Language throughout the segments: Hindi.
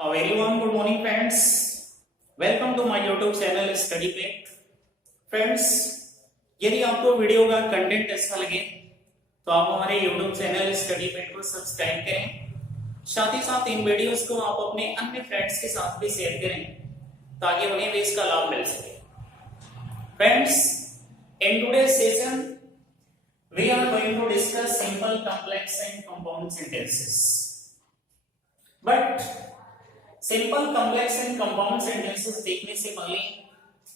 A very warm good morning friends. Welcome to my YouTube channel Study Plate. Friends, यदि आपको वीडियो का कंटेंट अच्छा लगे तो आप हमारे YouTube चैनल स्टडी प्लेट को सब्सक्राइब करें। साथ ही साथ इन वीडियोस को आप अपने अन्य फ्रेंड्स के साथ भी शेयर करें ताकि उन्हें भी इसका लाभ मिल सके। Friends, in today's session we are going to discuss simple, complex and compound sentences. But simple, complex and compound sentences देखने से पहले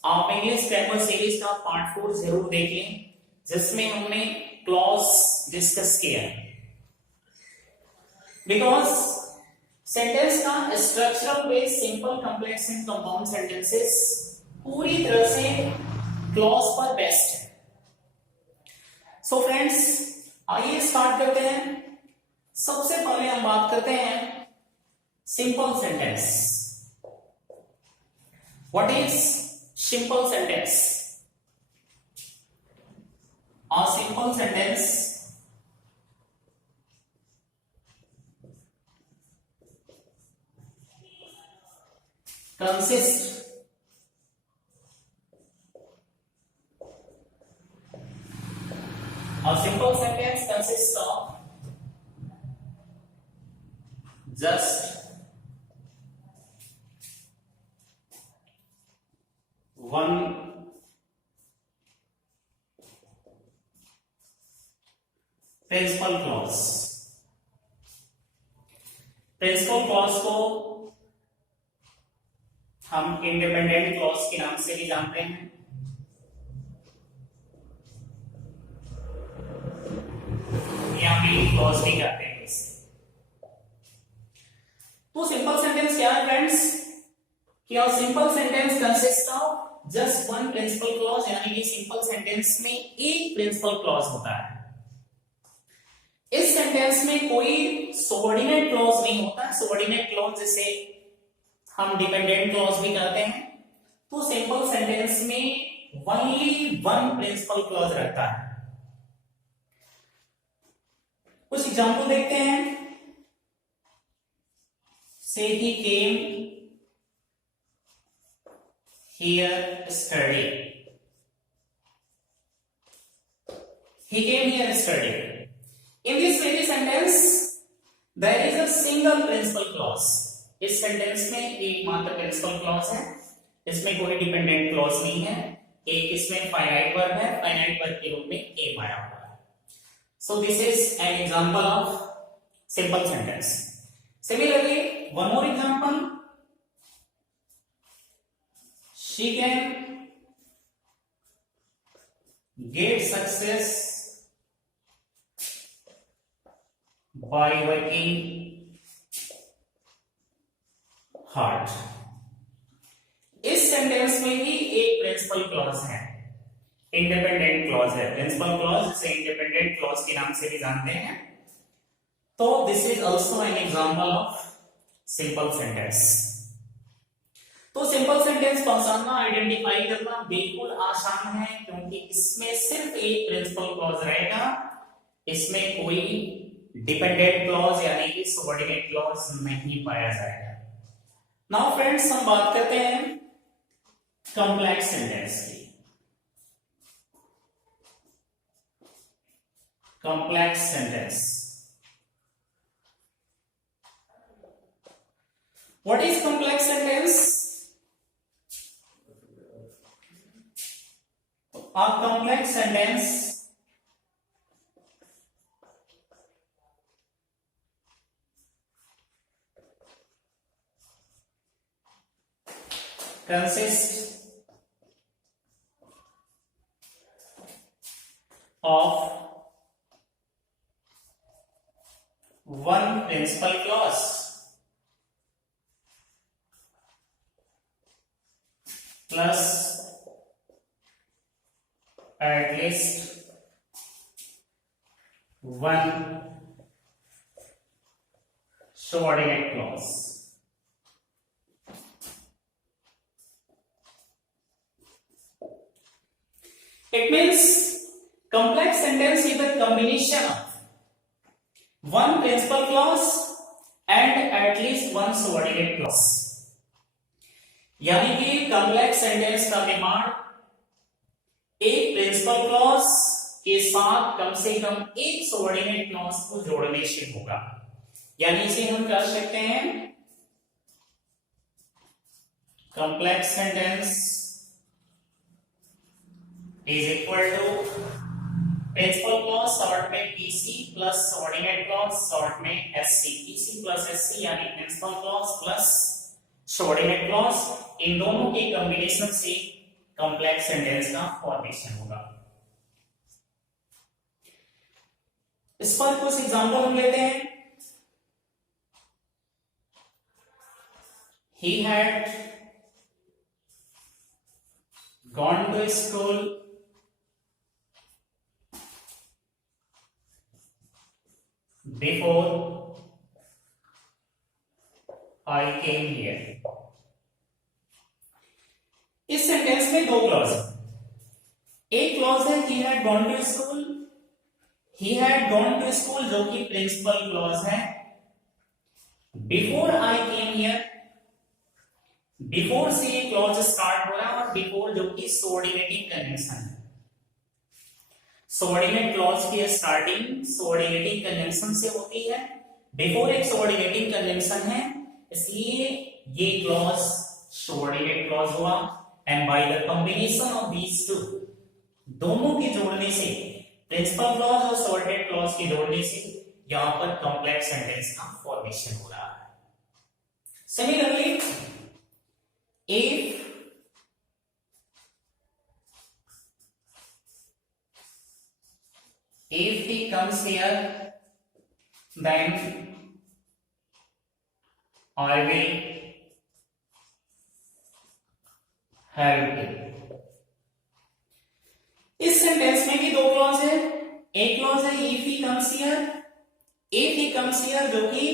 आप इंग्लिश ग्रामर सीरीज का पार्ट 4 जरूर देख लें जिसमें हमने क्लॉज डिस्कस किया है। बिकॉज सेंटेंस का structural base simple, complex and compound sentences पूरी तरह से क्लॉज पर बेस्ड है। सो फ्रेंड्स, आइए स्टार्ट करते हैं। सबसे पहले हम बात करते हैं simple sentence. What is simple sentence? A simple sentence consists of just one principal clause. Principal clause को हम इंडिपेंडेंट क्लॉज के नाम से भी जानते हैं। या मेन क्लॉज भी कहते हैं इसे। तो सिंपल सेंटेंस क्या है फ्रेंड्स? कि a simple sentence consists of just one principal clause, यानी कि सिंपल सेंटेंस में एक प्रिंसिपल क्लॉज होता है। इस सेंटेंस में कोई सबऑर्डिनेट क्लॉज नहीं होता। सबऑर्डिनेट क्लॉज जिसे हम डिपेंडेंट क्लॉज भी कहते हैं। तो सिंपल सेंटेंस में ओनली वन प्रिंसिपल क्लॉज रहता है। कुछ एग्जांपल देखते हैं। से ही केम here study. He came here study. In this very sentence there is a single principal clause. इस सेंटेंस में एकमात्र प्रिंसिपल क्लॉज है। इसमें कोई डिपेंडेंट क्लॉज नहीं है। एक इसमें फाइनाइट वर्ब है। फाइनाइट वर्ब के रूप में एम आया हुआ है। So this is an example of simple sentence. Similarly, one more example. She can get success by working hard. इस सेंटेंस में भी एक प्रिंसिपल क्लॉज है, इंडिपेंडेंट क्लॉज है। प्रिंसिपल क्लॉज जिसे इंडिपेंडेंट क्लॉज के नाम से भी जानते हैं। तो this is also an example of simple sentence. तो सिंपल सेंटेंस पहचानना, आइडेंटिफाई करना बिल्कुल आसान है क्योंकि इसमें सिर्फ एक प्रिंसिपल क्लॉज रहेगा। इसमें कोई डिपेंडेंट क्लॉज यानी कि सबऑर्डिनेट क्लॉज नहीं पाया जाएगा। नाउ फ्रेंड्स, हम बात करते हैं कॉम्प्लेक्स सेंटेंस की। Complex sentence, what is complex sentence? A complex sentence consists of one principal clause plus at least one subordinate clause. It means complex sentence is a combination of one principal clause and at least one subordinate clause. यानी कि कॉम्प्लेक्स सेंटेंस का निर्माण एक प्रिंसिपल क्लॉज के साथ कम से कम एक सबऑर्डिनेट क्लॉज को जोड़ने से होगा। यानी इसे हम कह सकते हैं complex sentence is equal to principal clause short में PC plus subordinate clause short में एससी। पीसी प्लस एससी यानी principal clause plus subordinate clause, इन दोनों के कॉम्बिनेशन से कॉम्प्लेक्स सेंटेंस का फॉर्मेशन होगा। इस पर कुछ एग्जांपल हम लेते हैं। He had gone to school before I came here। इस सेंटेंस में दो क्लॉज है। एक क्लॉज है he had gone to school। he had gone to school जो कि प्रिंसिपल क्लॉज है। before I came here, before से ये क्लॉज स्टार्ट हो रहा है और बिफोर जो कि सबऑर्डिनेटिंग कंजंक्शन है। सबऑर्डिनेट क्लॉज की स्टार्टिंग सबऑर्डिनेटिंग कंजंक्शन से होती है। बिफोर एक सबऑर्डिनेटिंग कंजंक्शन है, इसलिए ये क्लॉज सबऑर्डिनेट क्लॉज हुआ। And by the combination of these two, दोनों के जोड़ने से, प्रिंसिपल क्लॉज और सबऑर्डिनेट क्लॉज के जोड़ने से यहां पर कॉम्प्लेक्स सेंटेंस का फॉर्मेशन हो रहा है। Similarly if he comes here, then I will help him। इस सेंटेंस में भी दो क्लॉज है। एक क्लॉज है if he comes here। if he comes here जो कि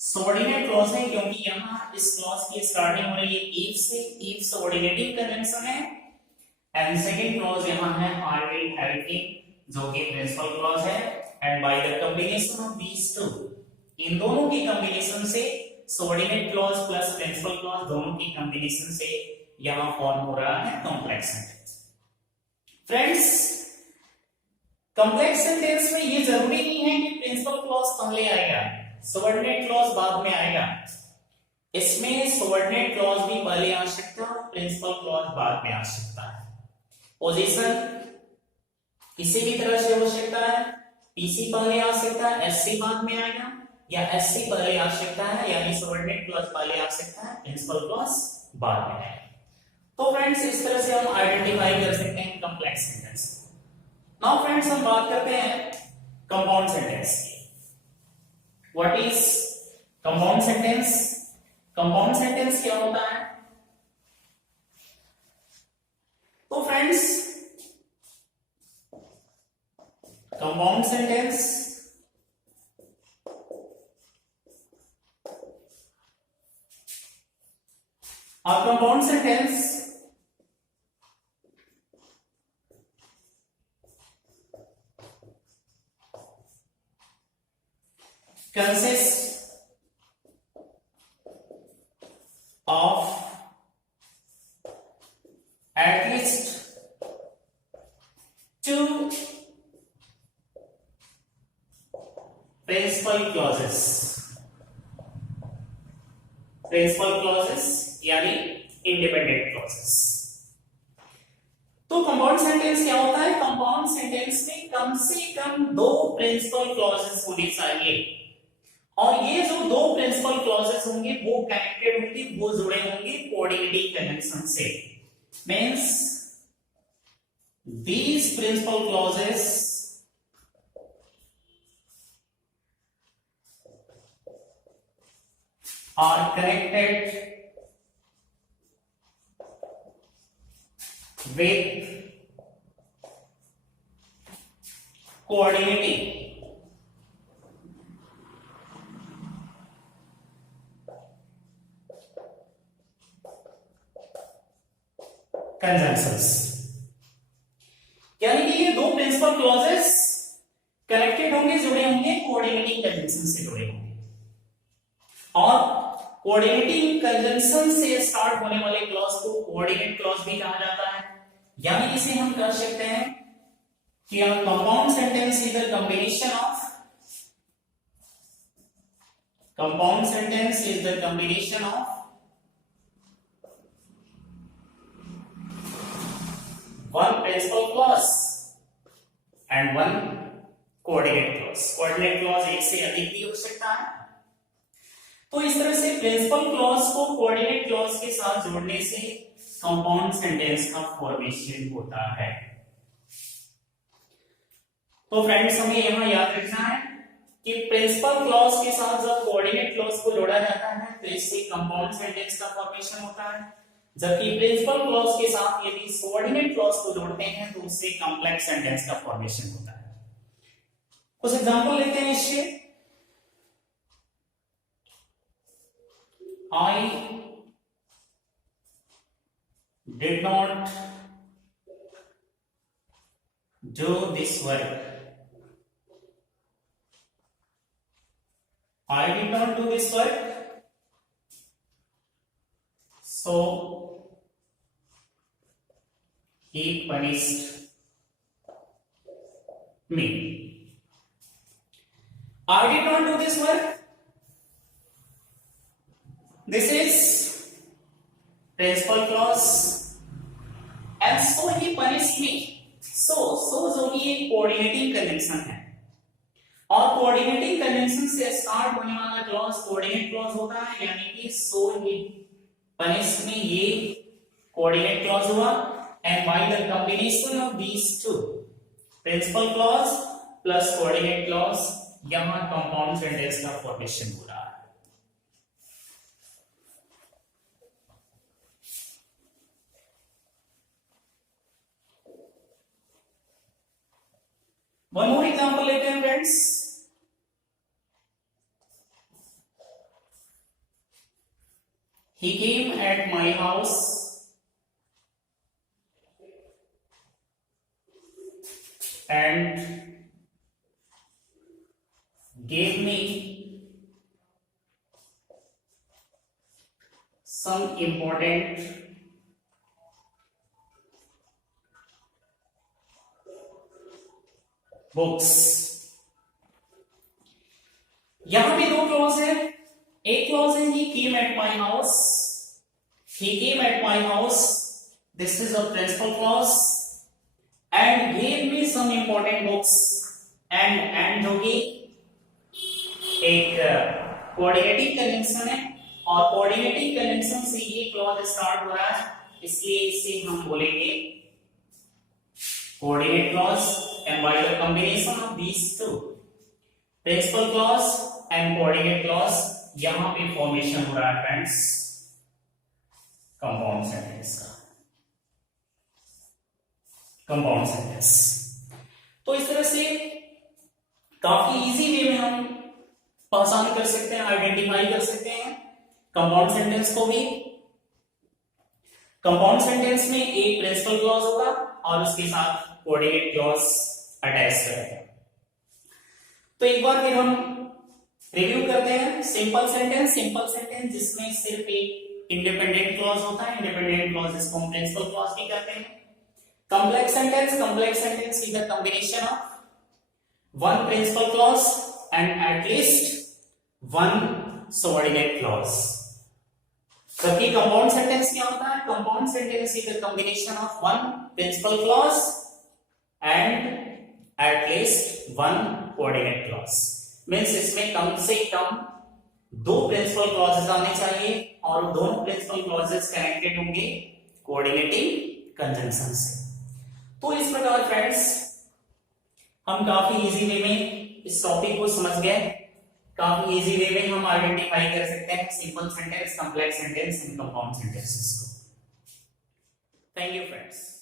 सबऑर्डिनेट क्लॉज है, क्योंकि यहां इस क्लॉज की स्टार्टिंग हो रही है if से। if सबऑर्डिनेटिंग कंजंक्शन है। एंड सेकंड क्लॉज यहां है I will help him जो कि प्रिंसिपल क्लॉज है। And by the combination of these two, इन दोनों की कॉम्बिनेशन से, subordinate clause plus principal clause दोनों की कॉम्बिनेशन से यहां फॉर्म हो रहा है complex sentence. Friends, complex sentence में ये जरूरी नहीं है कि प्रिंसिपल क्लॉज पहले आएगा, सबऑर्डिनेट क्लॉज बाद में आएगा। इसमें सबऑर्डिनेट क्लॉज भी पहले आ सकता है, प्रिंसिपल क्लॉज बाद में आ सकता है। पोजीशन किसी भी तरह से हो सकता है, पीसी पहले आ सकता है, एससी बाद में आएगा, या एससी पहले आ सकता है, यानी सबऑर्डिनेट क्लॉज पहले आ सकता है, प्रिंसिपल क्लॉज बाद में आएगा। तो फ्रेंड्स, इस तरह से हम आइडेंटिफाई कर सकते हैं कॉम्प्लेक्स सेंटेंस। नाउ फ्रेंड्स, हम बात करते हैं कंपाउंड सेंटेंस की। What is compound sentence? Compound sentence क्या होता है? तो friends, compound sentence a compound sentence consists of at least two principal clauses। Principal clauses यानी इंडिपेंडेंट क्लॉजेस। तो कंपाउंड सेंटेंस क्या होता है? कंपाउंड सेंटेंस में कम से कम दो प्रिंसिपल क्लॉजेस होने चाहिए, और ये जो दो प्रिंसिपल क्लॉजेस होंगे वो कनेक्टेड होंगे, वो जुड़े होंगे कोऑर्डिनेटिंग कंजंक्शन से। Means these principal clauses are connected with coordinating conjunctions। यानी कि ये दो प्रिंसिपल क्लॉजेस कनेक्टेड होंगे, जुड़े होंगे, कोऑर्डिनेटिंग कंजंक्शन से जुड़े होंगे। कोऑर्डिनेटिंग कंजंक्शन से स्टार्ट होने वाले क्लॉज को कोऑर्डिनेट क्लॉज भी कहा जाता है, यानी इसे हम कह सकते हैं कि compound sentence is the combination of one principal clause and one coordinate clause. Coordinate clause एक से अधिक भी हो सकता है। तो इस तरह से प्रिंसिपल क्लॉज को कोऑर्डिनेट क्लॉज के साथ जोड़ने से कंपाउंड सेंटेंस का फॉर्मेशन होता है। तो फ्रेंड्स हमें यहां याद रखना है कि प्रिंसिपल क्लॉज के साथ जब कोऑर्डिनेट क्लॉज को जोड़ा जाता है तो इससे कंपाउंड सेंटेंस का फॉर्मेशन होता है, जबकि प्रिंसिपल क्लॉज के साथ यदि कोऑर्डिनेट क्लॉज को जोड़ते हैं तो उससे कॉम्प्लेक्स सेंटेंस का फॉर्मेशन होता है। कुछ एग्जांपल लेते हैं इससे। I did not do this work. I did not do this work, so he punished me. I did not do this work. This is principal clause, and so he punished me. So जो कि एक कोऑर्डिनेटिंग कंजंक्शन है, और कोऑर्डिनेटिंग कंजंक्शन से स्टार्ट होने वाला क्लॉज कोऑर्डिनेट क्लॉज होता है, यानी कि so he punished me ये कोऑर्डिनेट क्लॉज हुआ, and by the combination of these two principal clause plus coordinate clause यहां कंपाउंड सेंटेंस का फॉर्मेशन हो रहा है। One more example लेते हैं friends. He came at my house and gave me some important books. यहां पे दो क्लॉज है। एक क्लॉज है he came at my house, he came at my house, this is a principal clause, and gave me some important books, and जो कि एक कोऑर्डिनेटिंग कंजंक्शन है, और कोऑर्डिनेटिंग कंजंक्शन से ये क्लॉज स्टार्ट हो रहा है, इसलिए इसे हम बोलेंगे coordinate clause. And by the combination of these two, principal clause and coordinate clause, यहां पे फॉर्मेशन हो रहा है फ्रेंड्स कंपाउंड सेंटेंस का, कंपाउंड सेंटेंस। तो इस तरह से काफी इजी वे में हम पहचान कर सकते हैं, आइडेंटिफाई कर सकते हैं कंपाउंड सेंटेंस को भी। कंपाउंड सेंटेंस में एक प्रिंसिपल क्लॉज होगा और उसके साथ कोऑर्डिनेट क्लॉज अटैच रहेगा। तो एक बार फिर हम रिव्यू करते हैं। सिंपल सेंटेंस जिसमें सिर्फ एक इंडिपेंडेंट क्लॉज होता है, इंडिपेंडेंट क्लॉज जिसको हम प्रिंसिपल क्लॉज भी कहते हैं। Complex sentence is the combination of one principal clause and at least one subordinate clause. जबकि कंपाउंड सेंटेंस क्या होता है? Compound sentence is the combination of one principal clause and at least one coordinate clause. Means इसमें कम से कम दो प्रिंसिपल क्लॉजेस आने चाहिए और दोनों प्रिंसिपल क्लॉजेस कनेक्टेड होंगे कोऑर्डिनेटिंग कंजंक्शन से। तो इस प्रकार फ्रेंड्स हम काफी इजी वे में इस टॉपिक को समझ गए। काफी इजी वे में हम आइडेंटिफाई कर सकते हैं simple sentence, complex sentence and compound sentences को। Thank you friends.